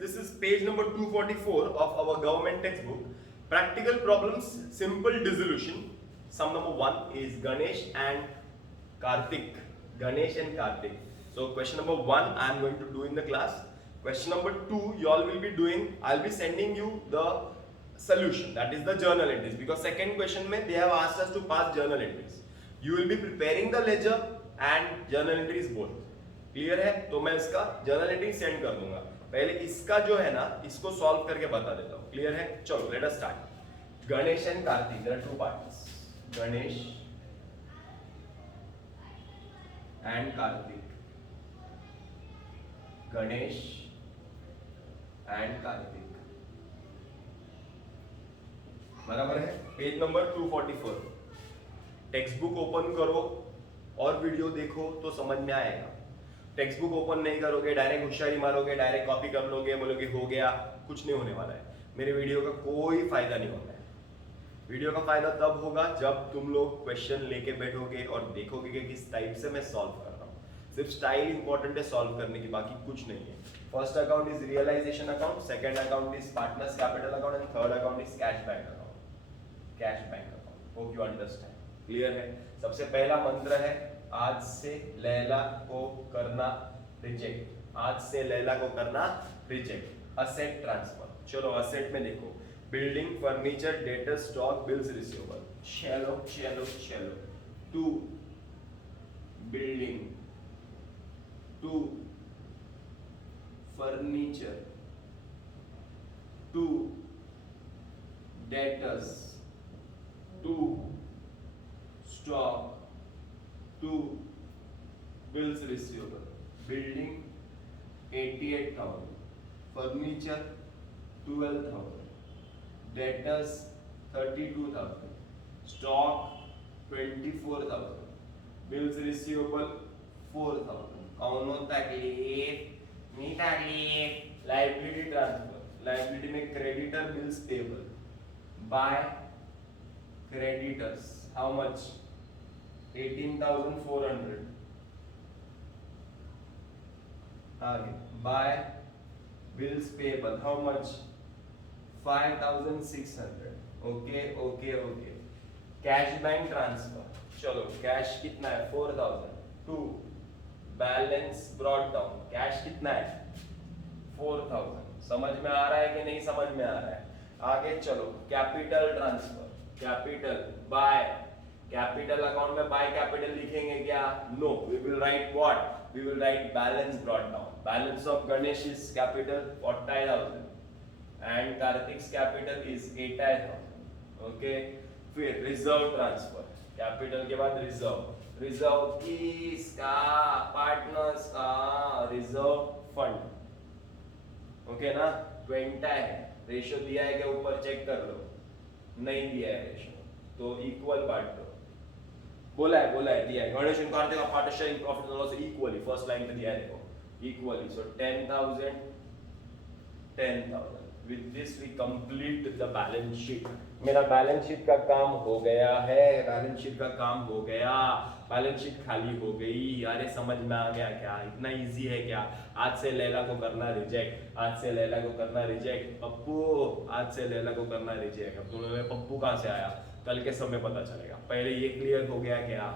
this is page number 244 of our government textbook. Practical problems, simple dissolution. Sum number 1 is Ganesh and Karthik. Ganesh and Karthik. So question number 1 I am going to do in the class. Question number 2 you all will be doing. I'll be sending you the solution, that is the journal entries, because second question mein they have asked us to pass journal entries. You will be preparing the ledger and journal entries both. Clear है? तो मैं इसका journal entry send कर दूंगा. पहले इसका जो है ना इसको सॉल्व करके बता देता हूं. क्लियर है? चलो let us start. Ganesh and Kartik, there are two parts. Ganesh and Kartik. Ganesh and Kartik. बराबर है? Page number 244. Text book open करो और वीडियो देखो तो समझ में आएगा. टेक्स्ट बुक ओपन नहीं करोगे, डायरेक्ट होशियारी मारोगे, डायरेक्ट कॉपी कर लोगे, बोलोगे हो गया, कुछ नहीं होने वाला है. मेरे वीडियो का कोई फायदा नहीं होना है. वीडियो का फायदा तब होगा जब तुम लोग क्वेश्चन लेके बैठोगे और देखोगे कि किस टाइप से मैं सॉल्व कर रहा हूँ. सिर्फ स्टाइल इंपॉर्टेंट है सॉल्व करने की, बाकी कुछ नहीं है. First account is realisation account, second account is partners capital account and third account is cash bank account. Cash bank account. Hope you understand. Clear है? सबसे पहला मंत्र है आज से लैला को करना रिजेक्ट. आज से लैला को करना रिजेक्ट. Asset transfer. चलो असेट में देखो, building, furniture, debtor, stock, bills receivable. चलो चलो चलो. To building, to furniture, to debtors, to stock, to bills receivable. Building 88,000, furniture 12,000, debtors 32,000, stock 24,000, bills receivable 4,000. कौनो तकलीफ नहीं तकलीफ. Liability transfer. लाइबिलिटी में creditor, bills payable. By creditors how much? 18,400. आगे by bills payable how much? 5,600. Okay okay okay. Cash bank transfer. चलो cash कितना है? 4,000. To balance brought down. Cash कितना है? 4,000. समझ में आ रहा है कि नहीं समझ में आ रहा है? आगे चलो. Capital transfer. Capital by. Capital account में बाय कैपिटल लिखेंगे क्या? नो. We will write what? We will write balance brought down. Balance of Ganesh is capital 40,000 and Kartik's capital is 8,000. Okay. फिर रिजर्व ट्रांसफर. कैपिटल के बाद रिजर्व. रिजर्व किसका? Partners का. Reserve fund. Okay ना? 20 है. रेशियो दिया है क्या ऊपर? चेक कर लो. नहीं दिया है रेशियो तो इक्वल बांट दो. बोला है दिया है. गणेश एंड कार्तिक का part sharing profit and loss equally. First line पे दिया है देखो equally. So 10,000 10,000. With this we complete the balance sheet. मेरा बैलेंस शीट का काम हो गया है. बैलेंस शीट का काम हो गया. बैलेंस शीट खाली हो गई. अरे समझ में आ गया क्या? इतना इजी है क्या? आज से लैला को करना रिजेक्ट. आज से लैला को करना रिजेक्ट. पप्पू आज से लैला को करना रिजेक्ट. अब तुमने पप्पू कहाँ से आया? कल के समय पता चलेगा. पहले ये क्लियर हो गया क्या?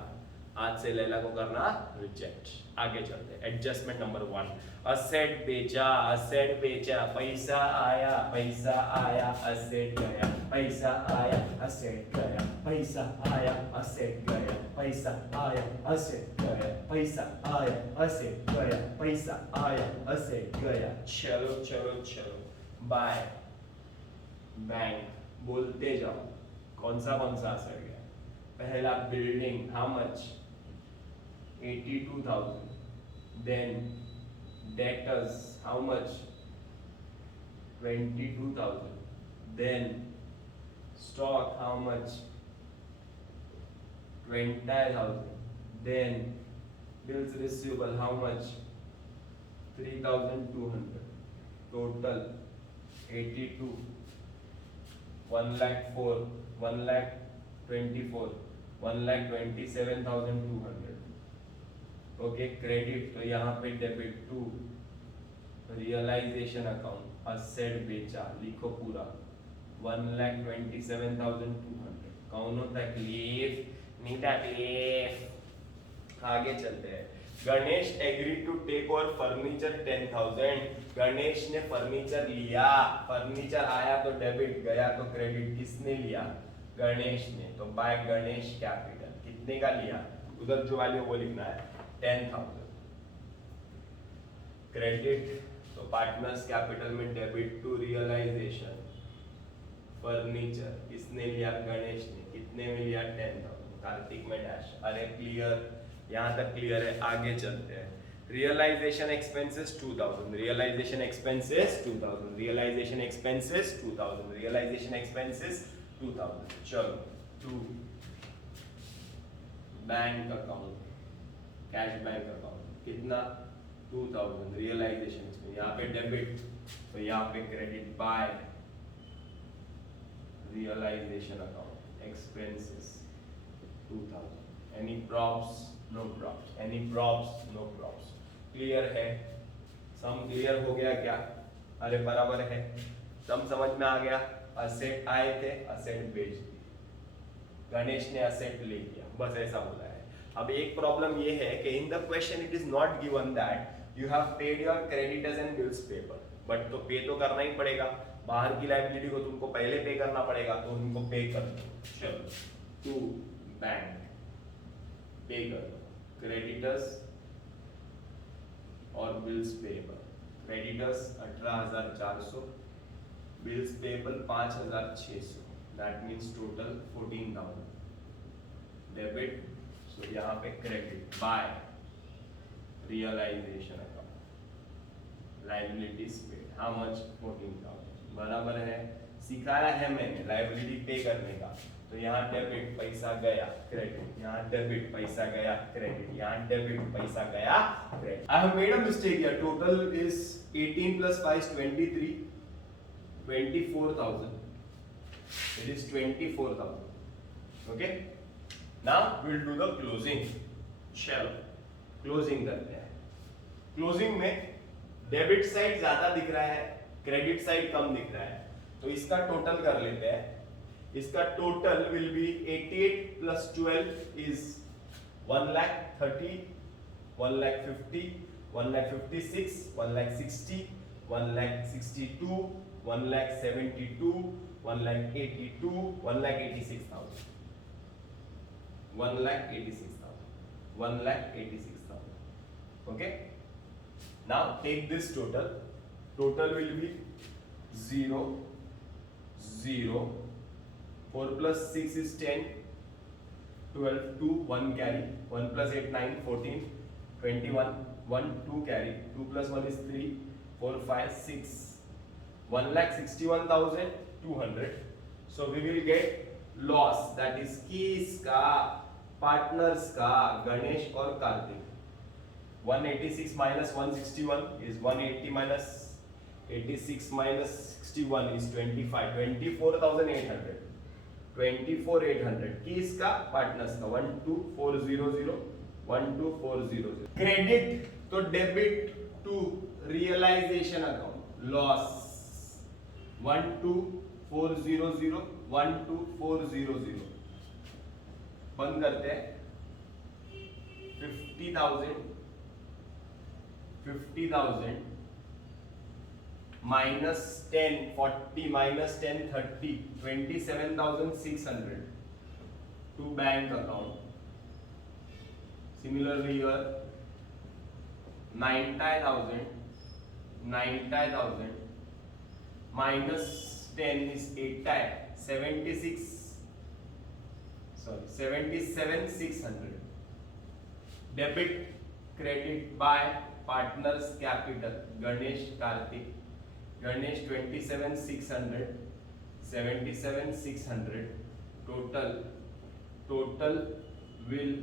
आज से लैला को करना रिजेक्ट. आगे चलते. Adjustment number 1. असेट बेचा. असेट बेचा. पैसा आया. पैसा आया. असेट गया. पैसा आया. असेट गया. पैसा आया. असेट गया. पैसा आया. असेट गया. पैसा आया. असेट गया. पैसा आया. असेट गया. चलो चलो चलो. By bank. बोलते जाओ कौन सा असर गया. पहला building how much? 82,000. Then debtors how much? 22,000. Then stock how much? 20,000. Then bills receivable how much? 3,200. Total 82. 1,04,000, 1,24,000, 1,27,200. Okay. Credit तो यहाँ पे डेबिट 2 रियलाइजेशन अकाउंट असेट बेचा, लिखो पूरा 1,27,200। कौन तकलीफ नहीं तकलीफ। आगे चलते हैं। Ganesh agree to take over furniture 10,000। Ganesh ने फर्नीचर लिया, फर्नीचर आया तो डेबिट, गया तो क्रेडिट। किसने लिया? गणेश ने। तो बाय गणेश कैपिटल कितने का लिया? उधर जो वैल्यू वो लिखना है 10,000। क्रेडिट तो पार्टनर्स कैपिटल में डेबिट टू रियलाइजेशन फर्नीचर किसने लिया? गणेश ने। कितने में लिया? 10,000। कार्तिक में डैश। अरे क्लियर, यहाँ तक क्लियर है। आगे चलते हैं। Realisation expenses 2,000, realisation expenses 2,000, realisation expenses 2,000, realisation expenses 2,000। चलो 2 bank account, cash bank account कितना? 2,000। रियलाइजेशन एक्सपेंस यहाँ पे डेबिट तो यहाँ पे credit by realisation account expenses 2,000। Any props? No props. Any props? No props. Clear है? सम क्लियर हो गया क्या? अरे बराबर है, सम समझ में आ गया। असेट आए थे, असेट बेच दी, गणेश ने असेट ले लिया, बस ऐसा बोला है। अब एक प्रॉब्लम ये है कि in the question it is not given that you have paid your creditors and bills paper, but तो पे तो करना ही पड़ेगा। बाहर की लायबिलिटी को तुमको पहले पे करना पड़ेगा, तो उनको पे कर दो। चलो टू बैंक पे कर दो, क्रेडिटर्स और bills payable. Creditors 18,400, bills payable 5,600, that means total 14,000। Debit so यहाँ पे credit by realisation account liabilities paid, how much? 14,000। बराबर है। सिखाया है मैंने लायबिलिटी पे करने का। तो यहाँ डेबिट पैसा गया क्रेडिट, यहाँ डेबिट पैसा गया क्रेडिट, यहाँ डेबिट पैसा गया credit. I have made a mistake here. Total is 18 plus 5 is 23, 24,000. It is 24,000. Okay. Now we'll do the closing. चलो क्लोजिंग करते हैं। क्लोजिंग में डेबिट साइड ज्यादा दिख रहा है, क्रेडिट साइड कम दिख रहा है, तो इसका टोटल कर लेते हैं। इसका total will be 88 plus 12 is 1,30,000, 1,50,000, 1,56,000, 1,60,000, 1,62,000, 1,72,000, 1,82,000, 1,86,000, 1,86,000, 1,86,000. Okay. Now take this total. Total will be 0, 0. 4 plus 6 is 10, 12, 2, 1 carry, 1 plus 8, 9, 14, 21, 1, 2 carry, 2 plus 1 is 3, 4, 5, 6, 1,61,200. So we will get loss, that is किसका? पार्टनर्स का, गणेश और Kartik. 186 minus 161 is 180 minus 86 minus 61 is 25, 24,800, 24,800 किसका? Partners का। 12400, 12400। Credit तो debit to realisation account loss 12400, 12400 बंद करते हैं। 50,000 minus 10, 40 minus 10, 30, 27,600 to bank account. Similarly here 90,000 minus 10 is 8, 77,600 debit credit by partners capital Ganesh Karthik, Ganesh 27,600, 77,600 total will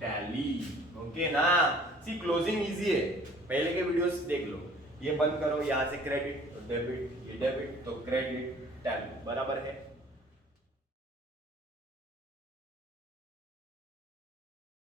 tally. Okay ना? सी closing easy है, पहले के वीडियोस देख लो। ये बंद करो, यहाँ से क्रेडिट तो डेबिट, ये डेबिट तो क्रेडिट, टैली। बराबर है।